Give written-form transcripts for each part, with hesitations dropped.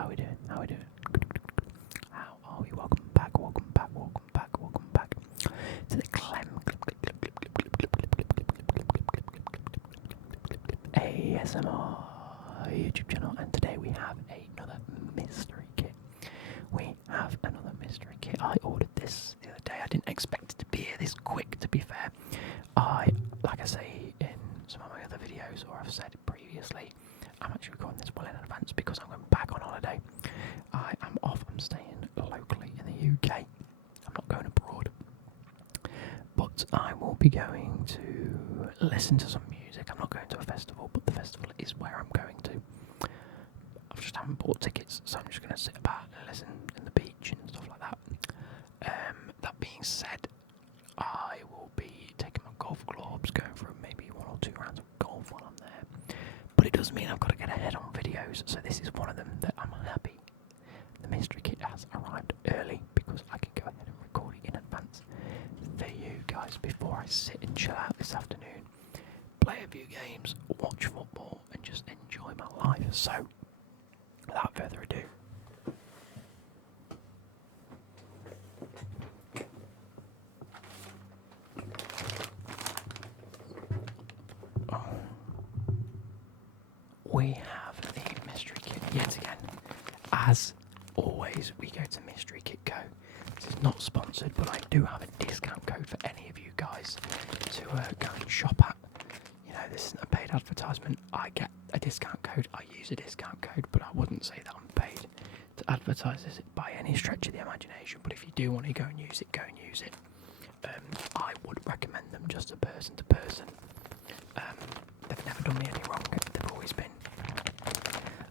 How we doing? How we doing? How are we? Welcome back, welcome back, welcome back, welcome back to the Clem ASMR YouTube channel, and today we have another mystery kit. I ordered this the other day. I didn't expect it to be here this quick, to be fair. Like I say in some of my other videos, or I've said previously, I'm actually recording this well in advance because I'm going back on holiday. I am off. I'm staying locally in the UK. I'm not going abroad. But I will be going to listen to some music. I'm not going to a festival, but the festival is where I'm going to. I just haven't bought tickets, so I'm just going to sit about and listen in the beach and stuff like that. That being said, I will be taking my golf clubs, going for maybe 1 or 2 rounds of golf while I'm there. But it does mean I've got to get ahead on videos, so this is one of them that I'm happy the mystery kit has arrived early, because I can go ahead and record it in advance for you guys before I sit and chill out this afternoon, play a few games, watch football, and just enjoy my life. So, without further ado, we have the mystery kit yet again. As always, we go to Mystery Kit Co. This is not sponsored, but I do have a discount code for any of you guys to go and shop at. You know, this isn't a paid advertisement. I get a discount code, I use a discount code, but I wouldn't say that I'm paid to advertise this by any stretch of the imagination. But if you do want to go and use it, go and use it. I would recommend them just a person to person. They've never done me any wrong. They've always been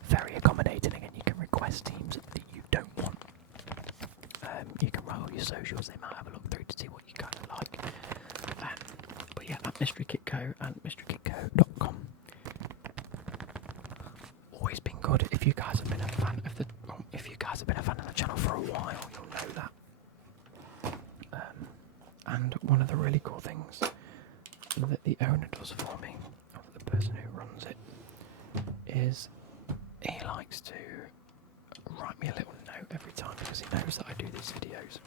very accommodating. Again, you can request teams that you don't want. You can write all your socials. They might have a look through to see what you kind of like. But yeah, at Mystery Kit Co and mysterykitco.com. Always been good. If you guys have been a fan of the channel for a while, you'll know that. And one of the really cool things that the owner does for me, or the person who runs it, is he likes to write me a little note every time, because he knows that I do these videos.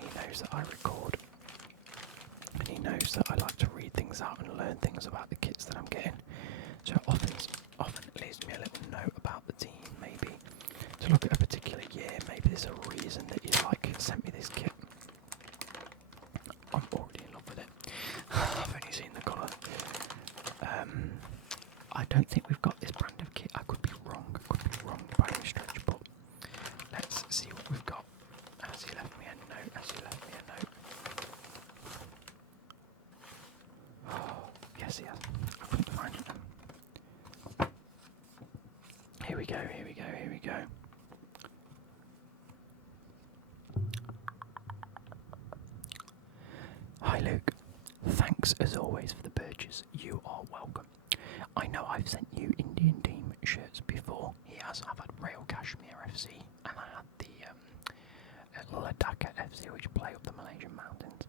He knows that I record, and he knows that I like to read things out and learn things about the kits that I'm getting. So often leaves me a little note about the team, maybe to look at a particular year. Maybe there's a reason that you sent me this kit. I'm already in love with it. I've only seen the colour. I don't think we've got this brand of kit. I could be wrong by any stretch, but let's see what we've got. Has he left me a note? Oh, yes he has. I couldn't find it. Here we go. Hi Luke, thanks as always for the purchase. You are welcome. I know I've sent you Indian team shirts before. I've had Rail Kashmir FC, and I had the Ladakh FC, which play up the Malaysian mountains.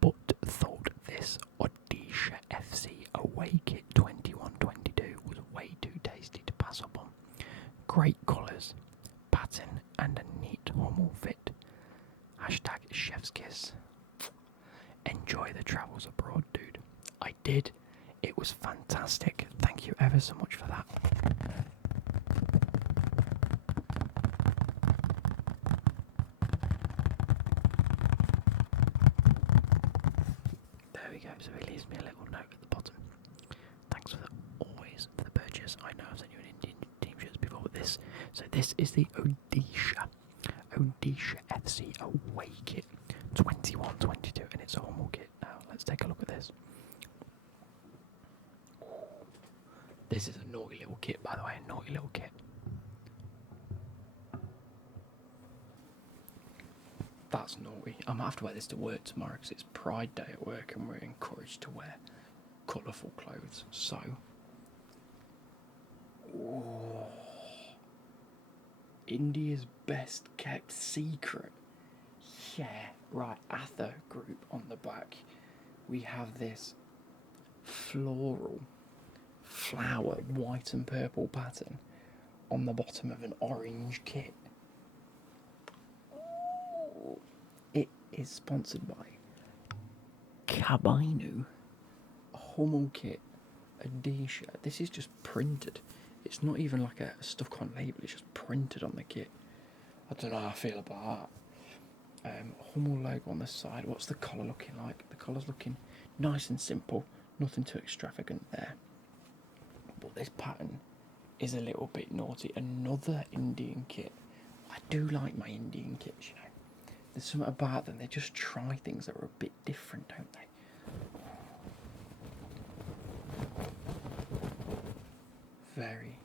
But thought this Odisha FC away kit 21-22 was way too tasty to pass up on. Great colours, pattern, and a neat Hummel fit. Hashtag chef's kiss. Enjoy the travels abroad, dude. I did. It was fantastic. Thank you ever so much for that. There we go. So he leaves me a little note at the bottom. Thanks for the purchase. I know I've sent you an Indian team shirts before, but this is the Odisha FC away kit 21-22, and it's a Hummel kit. Now let's take a look at this. This is a naughty little kit, by the way, a naughty little kit. That's naughty. I might have to wear this to work tomorrow because it's Pride Day at work and we're encouraged to wear colourful clothes. So, India's best kept secret. Yeah, right, Ather group on the back. We have this floral, flower, white and purple pattern on the bottom of an orange kit. It is sponsored by Cabino. A Hummel kit. Odisha. This is just printed. It's not even like a stuck-on label. It's just printed on the kit. I don't know how I feel about that. Hummel logo on the side. What's the collar looking like? The collar's looking nice and simple. Nothing too extravagant there. But this pattern is a little bit naughty. Another Indian kit. I do like my Indian kits, you know. There's something about them. They just try things that are a bit different, don't they? Very,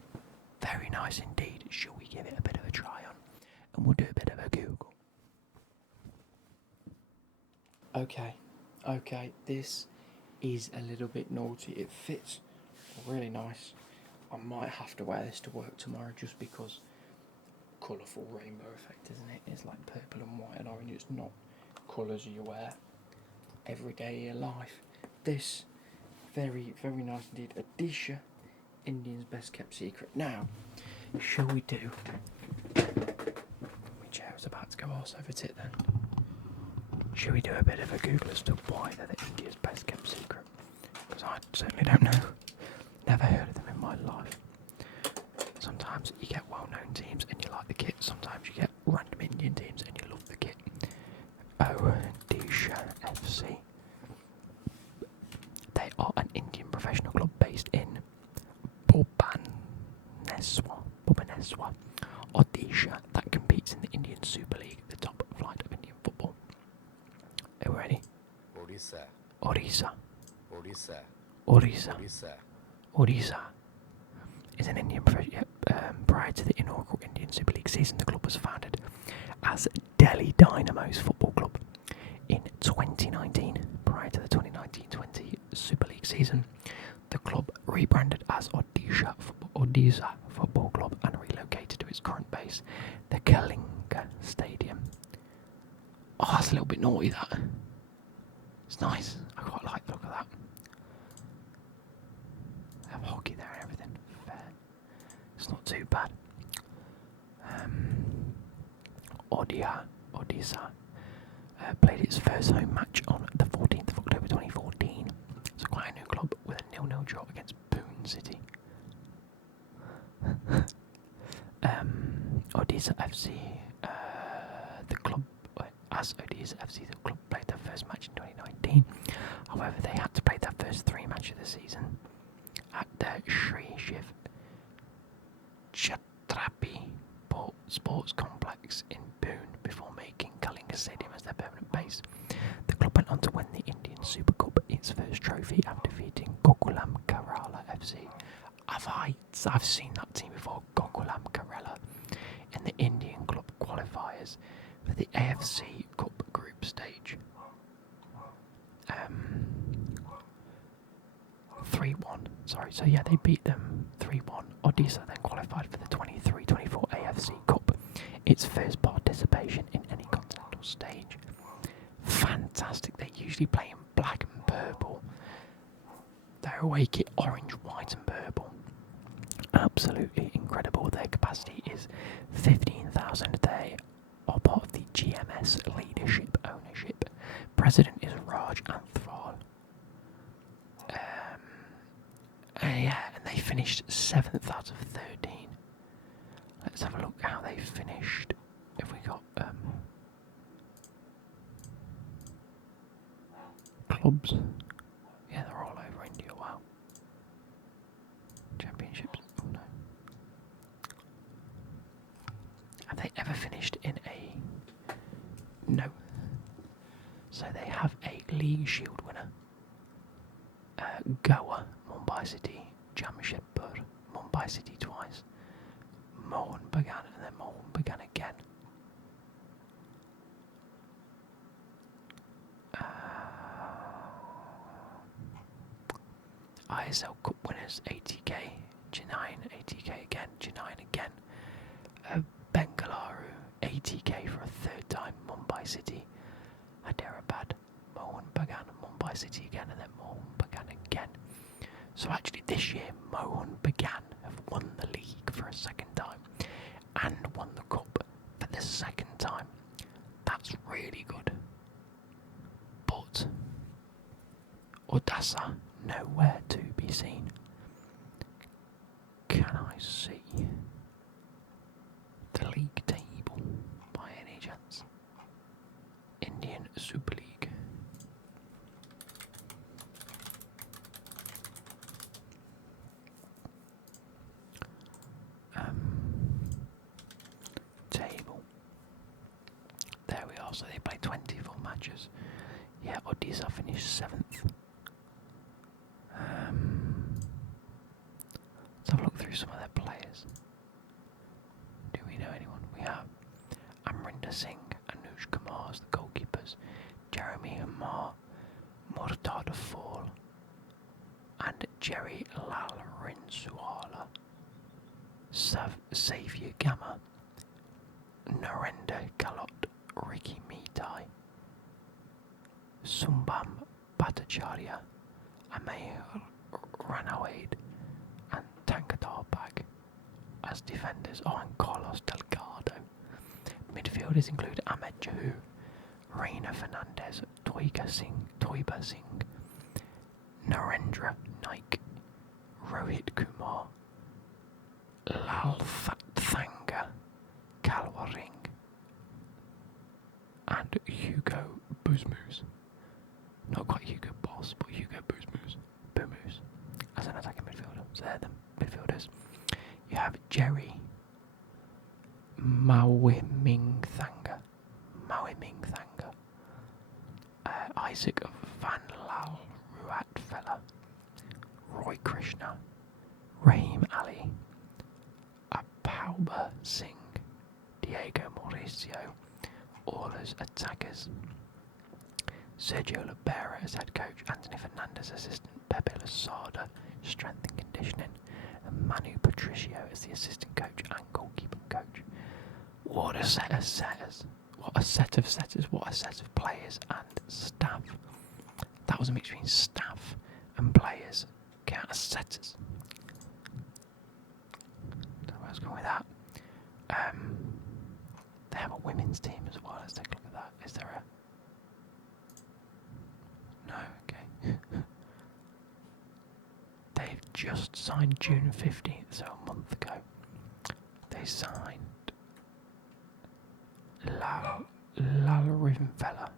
very nice indeed. Shall we give it a bit of a try on? And we'll do a bit of a Google. Okay, this is a little bit naughty. It fits really nice. I might have to wear this to work tomorrow just because colourful rainbow effect, isn't it? It's like purple and white and orange. It's not colours you wear every day of your life. This, very, very nice indeed. Odisha, Indian's best kept secret. Now, shall we do... My chair was about to go arse over tit then. Shall we do a bit of a Google as to why they're the India's best kept secret? Because I certainly don't know. Never heard of them in my life. Sometimes you get well-known teams and you like the kit. Sometimes you get random Indian teams and you love the kit. Odisha FC. They are an Indian professional club based in Bhubaneswar, Odisha, that competes in the Indian Super League, the top flight of Indian football. Are we ready? Odisha is an Indian professional. Prior to the inaugural Indian Super League season, the club was founded as Delhi Dynamo's football club. In 2019, prior to the 2019-20 Super League season, the club rebranded as Odisha Football Club and relocated to its current base, the Kalinga Stadium. Oh, that's a little bit naughty, that. It's nice. I quite like the look of that. They have hockey there and everything. Fair. It's not too bad. Odisha played its first home match on the 14th of October 2014. It's quite a new club with a 0-0 draw against Pune City. Odisha FC, the club played their first match in 2019. However, they had to play their first three matches of the season at the Shri Shiv Chhatrapati Sports Complex in Pune before making Kalinga Stadium as their permanent base. The club went on to win the Indian Super Cup, its first trophy, after defeating Gokulam Kerala FC. I've seen that team before, Gokulam Kerala, in the Indian club qualifiers for the AFC Cup group stage. 3-1. Sorry, so yeah, they beat them 3-1. Odisha then qualified for the 23-24 AFC Cup, its first participation in any continental stage. Fantastic. They usually play in black and purple. Their away kit orange, white and purple. Absolutely incredible. Their capacity is 15,000. They are part of the GMS Leadership Ownership. President is Raj Anthral. And they finished 7th out of 13. Let's have a look how they finished. If we got clubs. Yeah, they're all over India. Wow. Championships. Oh no. Have they ever finished in a... No. So they have a League Shield winner. Goa, Mumbai City, Jamshedpur, Mumbai City twice, Mohun Bagan, and then Mohun Bagan again. ISL Cup winners 80k, Chennai 80k again, Chennai again, Bengaluru 80k for a third time, Mumbai City, Hyderabad, Mohun Bagan, Mumbai City again, and then Mohun Bagan again. So actually this year Mohun Bagan have won the league for a second time. Odisha, nowhere to be seen. Can I see the league table by any chance? Indian Super League. Table. There we are. So they play 24 matches. Yeah, Odisha finished 7th. Let's have a look through some of their players. Do we know anyone? We have Amrinder Singh, Anuj Kumar as the goalkeepers, Jeremy Amar, Murtada Fall, and Jerry Lalrinsuala, Xavier Gamma, Narendra Kalot, Ricky Mitai, Sumbam Bhattacharya, Amay Ranawade, and Tankadar Bag as defenders. Oh, and Carlos Delgado. Midfielders include Ahmed Jahu, Reina Fernandez, Toiba Singh, Narendra Naik, Rohit Kumar, Lal Thanga, Kalwaring, and Hugo Buzmoos. Not quite Hugo Boss, but Hugo Buzmoos. Buzmoos as an attacking midfielder. So they're the midfielders. You have Jerry Mawiming Thanga, Isaac Van Lal Ruatfella, Roy Krishna, Rahim Ali, Apauba Singh, Diego Mauricio, all as attackers. Sergio Libera as head coach, Anthony Fernandez assistant, Pepe Lasada, strength and conditioning, and Manu Patricio as the assistant coach and goalkeeping coach. What a set of setters. What a set of setters. What a set of players and staff. That was a mix between staff and players. Count as setters. So where's going with that? They have a women's team as well. Let's take a look at that. Is there a... No, okay. They've just signed June 15th, so a month ago. They signed Lal Rivenfella,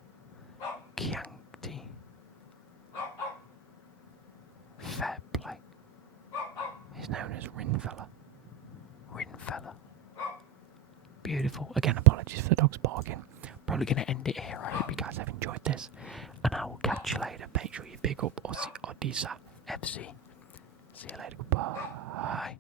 Chianti, fair play. He's known as Rinfella. Beautiful. Again, apologies for the dogs barking. Probably going to end it here. I hope you guys have enjoyed this, and I will catch you later. Make sure you big up Odisha FC. See you later. Goodbye.